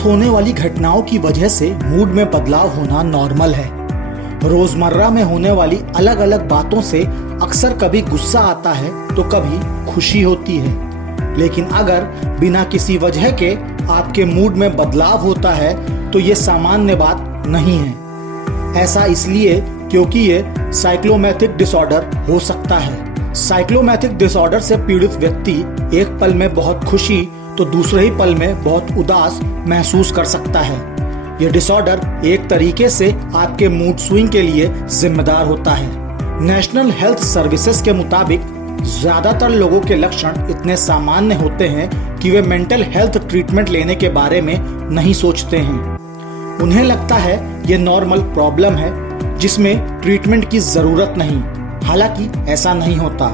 आसपास होने वाली घटनाओं की वजह से मूड में बदलाव होना नॉर्मल है। रोजमर्रा में होने वाली अलग अलग बातों से अक्सर कभी गुस्सा आता है तो कभी खुशी होती है, लेकिन अगर बिना किसी वजह के आपके मूड में बदलाव होता है तो ये सामान्य बात नहीं है। ऐसा इसलिए क्योंकि ये साइक्लोमैथिक डिसऑर्डर हो सकता है। साइक्लोमैथिक डिसऑर्डर से पीड़ित व्यक्ति एक पल में बहुत खुशी तो दूसरे ही पल में बहुत उदास महसूस कर सकता है। यह डिसऑर्डर एक तरीके से आपके मूड स्विंग के लिए जिम्मेदार होता है। नेशनल हेल्थ सर्विसेज के मुताबिक ज्यादातर लोगों के लक्षण इतने सामान्य होते हैं कि वे मेंटल हेल्थ ट्रीटमेंट लेने के बारे में नहीं सोचते हैं। उन्हें लगता है ये नॉर्मल प्रॉब्लम है जिसमें ट्रीटमेंट की जरूरत नहीं। हालांकि ऐसा नहीं होता।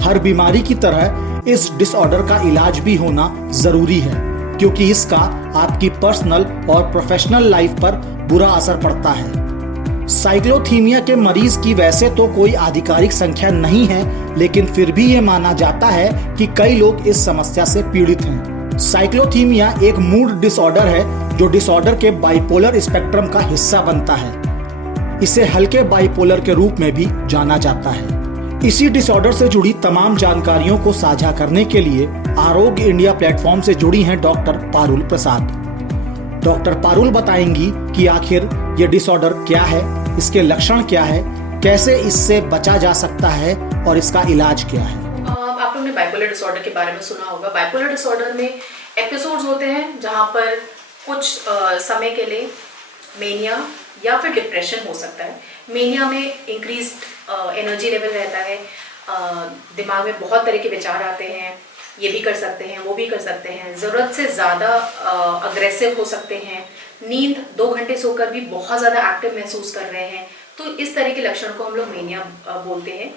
हर बीमारी की तरह इस डिसऑर्डर का इलाज भी होना जरूरी है, क्योंकि इसका आपकी पर्सनल और प्रोफेशनल लाइफ पर बुरा असर पड़ता है। साइक्लोथीमिया के मरीज की वैसे तो कोई आधिकारिक संख्या नहीं है, लेकिन फिर भी ये माना जाता है कि कई लोग इस समस्या से पीड़ित हैं। साइक्लोथीमिया एक मूड डिसऑर्डर है जो डिसऑर्डर के बाइपोलर स्पेक्ट्रम का हिस्सा बनता है। इसे हल्के बाइपोलर के रूप में भी जाना जाता है। इसी डिसऑर्डर से जुड़ी तमाम जानकारियों को साझा करने के लिए आरोग्य इंडिया प्लेटफॉर्म से जुड़ी हैं डॉक्टर पारुल प्रसाद। डॉक्टर पारुल बताएंगी कि आखिर ये डिसऑर्डर क्या है, इसके लक्षण क्या है, कैसे इससे बचा जा सकता है और इसका इलाज क्या है। आप लोगों ने बाइपोलर डिसऑर्डर के बारे में सुना होगा। बाइपोलर डिसऑर्डर में एपिसोड्स होते हैं जहाँ पर कुछ समय के लिए मेनिया या फिर डिप्रेशन हो सकता है। मेनिया में इंक्रीज्ड एनर्जी लेवल रहता है, दिमाग में बहुत तरह के विचार आते हैं, ये भी कर सकते हैं, वो भी कर सकते हैं, ज़रूरत से ज़्यादा अग्रेसिव हो सकते हैं, नींद 2 घंटे सोकर भी बहुत ज़्यादा एक्टिव महसूस कर रहे हैं। तो इस तरह के लक्षण को हम लोग मेनिया बोलते हैं।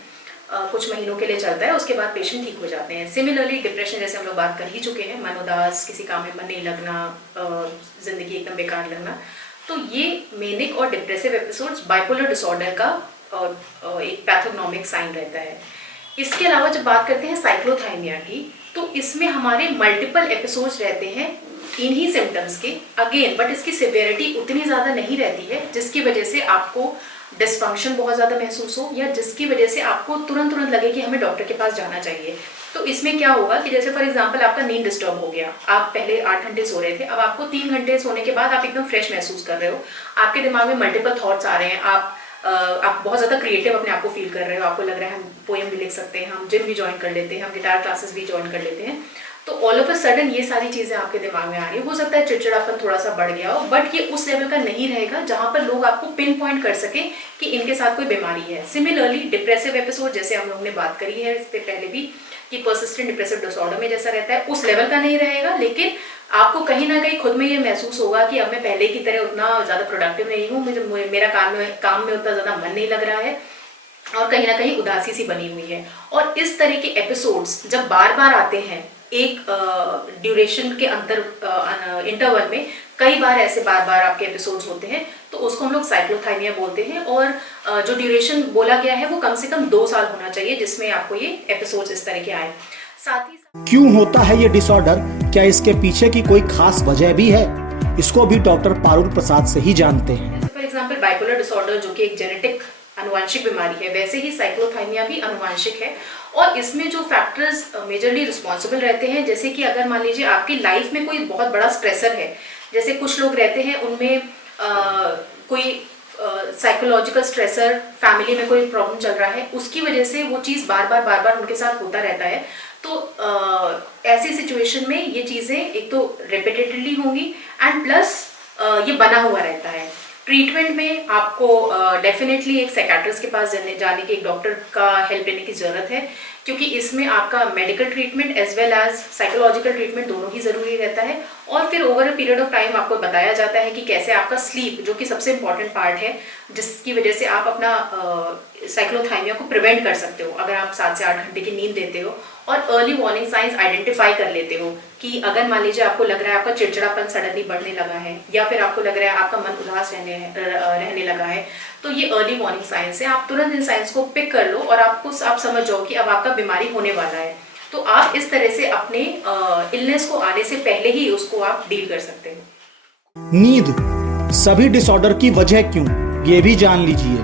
कुछ महीनों के लिए चलता है, उसके बाद पेशेंट ठीक हो जाते हैं। सिमिलरली डिप्रेशन जैसे हम लोग बात कर ही चुके हैं, मन उदास, किसी काम में मन नहीं लगना, जिंदगी एकदम बेकार लगना, तो ये मेनिक और डिप्रेसिव एपिसोड्स बाइपोलर डिसऑर्डर का एक पैथोग्नोमिक साइन रहता है। इसके अलावा जब बात करते हैं साइक्लोथाइमिया की, तो इसमें हमारे मल्टीपल एपिसोड्स रहते हैं इन्हीं सिम्टम्स के अगेन, बट इसकी सिवियरिटी उतनी ज़्यादा नहीं रहती है जिसकी वजह से आपको डिस्फंक्शन बहुत ज़्यादा महसूस हो या जिसकी वजह से आपको तुरंत लगे कि हमें डॉक्टर के पास जाना चाहिए। तो इसमें क्या होगा कि जैसे फॉर एग्जांपल आपका नींद डिस्टर्ब हो गया, आप पहले 8 घंटे सो रहे थे, अब आपको 3 घंटे सोने के बाद आप एकदम फ्रेश महसूस कर रहे हो, आपके दिमाग में मल्टीपल थॉट्स आ रहे हैं, आप बहुत ज़्यादा क्रिएटिव अपने आप को फील कर रहे हो, आपको लग रहा है हम पोएम भी लिख सकते हैं, हम जिम भी ज्वाइन कर लेते हैं, हम गिटार क्लासेस भी ज्वाइन कर लेते हैं। तो ऑल ऑफ अ सडन ये सारी चीज़ें आपके दिमाग में आ रही है। हो सकता है चिड़चिड़ापन थोड़ा सा बढ़ गया हो, बट ये उस लेवल का नहीं रहेगा जहाँ पर लोग आपको पिन पॉइंट कर सके कि इनके साथ कोई बीमारी है। सिमिलरली डिप्रेसिव एपिसोड जैसे हम लोग ने बात करी है इससे पहले भी कि परसिस्टेंट डिप्रेसिव डिसऑर्डर में जैसा रहता है उस लेवल का नहीं रहेगा, लेकिन आपको कहीं ना कहीं खुद में ये महसूस होगा कि अब मैं पहले की तरह उतना ज़्यादा प्रोडक्टिव नहीं हूँ, मुझे मेरा काम में उतना ज़्यादा मन नहीं लग रहा है और कहीं ना कहीं उदासी सी बनी हुई है। और इस तरह के एपिसोड्स जब बार बार आते हैं एक ड्यूरेशन के इंटरवल में, कई बार ऐसे बार बार आपके एपिसोड्स होते हैं, तो उसको हम लोग साइक्लोथाइमिया बोलते हैं। और जो ड्यूरेशन बोला गया है वो कम से कम 2 साल होना चाहिए जिसमें आपको ये एपिसोड्स इस तरह के आए। साथ ही क्यों होता है ये डिसऑर्डर, क्या इसके पीछे की कोई खास वजह भी है, इसको भी डॉक्टर पारुल प्रसाद से ही जानते हैं। फॉर एग्जाम्पल बाइपोलर डिसऑर्डर जो कि एक जेनेटिक अनुवांशिक बीमारी है, वैसे ही साइक्लोथाइमिया भी अनुवांशिक है। और इसमें जो फैक्टर्स मेजरली रिस्पॉन्सिबल रहते हैं, जैसे कि अगर मान लीजिए आपकी लाइफ में कोई बहुत बड़ा स्ट्रेसर है, जैसे कुछ लोग रहते हैं उनमें कोई साइकोलॉजिकल स्ट्रेसर, फैमिली में कोई प्रॉब्लम चल रहा है, उसकी वजह से वो चीज़ बार बार उनके साथ होता रहता है। तो ऐसी सिचुएशन में ये चीज़ें एक तो रिपीटेडली होंगी एंड प्लस ये बना हुआ रहता है। ट्रीटमेंट में आपको डेफिनेटली एक साइकियाट्रिस्ट के पास जाने की, एक डॉक्टर का हेल्प लेने की ज़रूरत है, क्योंकि इसमें आपका medical treatment as well as psychological treatment दोनों ही ज़रूरी रहता है। और फिर over a period of time आपको बताया जाता है कि कैसे आपका स्लीप, जो कि सबसे इंपॉर्टेंट पार्ट है जिसकी वजह से आप अपना साइक्लोथाइमिया को प्रिवेंट कर सकते हो, अगर आप 7 से 8 घंटे की नींद लेते हो और अर्ली वार्निंग साइंस आइडेंटिफाई कर लेते हो कि अगर मान लीजिए आपको लग रहा है आपका चिड़चिड़ापन सडनली बढ़ने लगा है या फिर आपको लग रहा है आपका मन उदास रहने लगा है, तो ये अर्ली वार्निंग साइंस है। आप तुरंत इन साइंस को पिक कर लो और आप समझ जाओ कि अब आपका बीमारी होने वाला है। तो आप इस तरह से अपने इलनेस को आने से पहले ही उसको आप डील कर सकते हो। नींद, सभी डिसऑर्डर की वजह क्यों, ये भी जान लीजिए।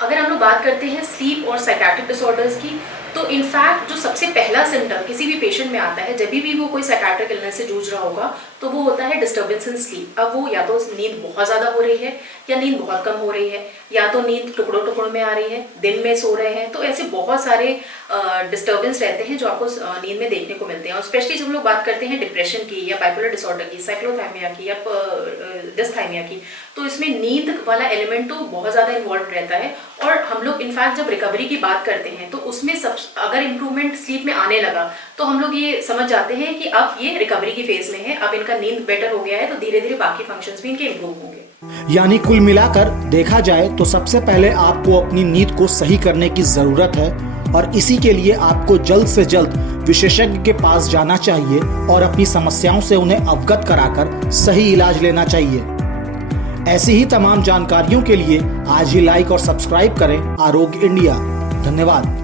अगर हम लोग बात करते हैं स्लीप और साइकाट्रिक डिसऑर्डर्स की, तो इनफैक्ट जो सबसे पहला सिम्टम किसी भी पेशेंट में आता है जब भी वो कोई साइकाट्रिक इलनेस से जूझ रहा होगा, तो वो होता है डिस्टर्बेंस इन स्लीप। अब वो या तो नींद बहुत ज़्यादा हो रही है या नींद बहुत कम हो रही है, या तो नींद टुकड़ों टुकड़ों में आ रही है, दिन में सो रहे हैं। तो ऐसे बहुत सारे डिस्टर्बेंस रहते हैं जो आपको नींद में देखने को मिलते हैं। और स्पेशली जब हम लोग बात करते हैं डिप्रेशन की या बाइपोलर डिसऑर्डर की, साइक्लोथाइमिया की या डिसथाइमिया की, तो इसमें नींद वाला एलिमेंट तो बहुत ज़्यादा इन्वॉल्व रहता है। और हम लोग इनफैक्ट जब रिकवरी की बात करते हैं तो उसमें सब अगर इम्प्रूवमेंट स्लीप में आने लगा तो हम लोग ये समझ जाते हैं कि अब ये रिकवरी की फेज में है, अब इनका नींद बेटर हो गया है, तो धीरे धीरे बाकी फंक्शंस भी इनके इम्प्रूव होंगे। यानी कुल मिलाकर देखा जाए तो सबसे पहले आपको अपनी नींद को सही करने की जरूरत है और इसी के लिए आपको जल्द से जल्द विशेषज्ञ के पास जाना चाहिए और अपनी समस्याओं से उन्हें अवगत कराकर सही इलाज लेना चाहिए। ऐसी ही तमाम जानकारियों के लिए आज ही लाइक और सब्सक्राइब करें आरोग्य इंडिया। धन्यवाद।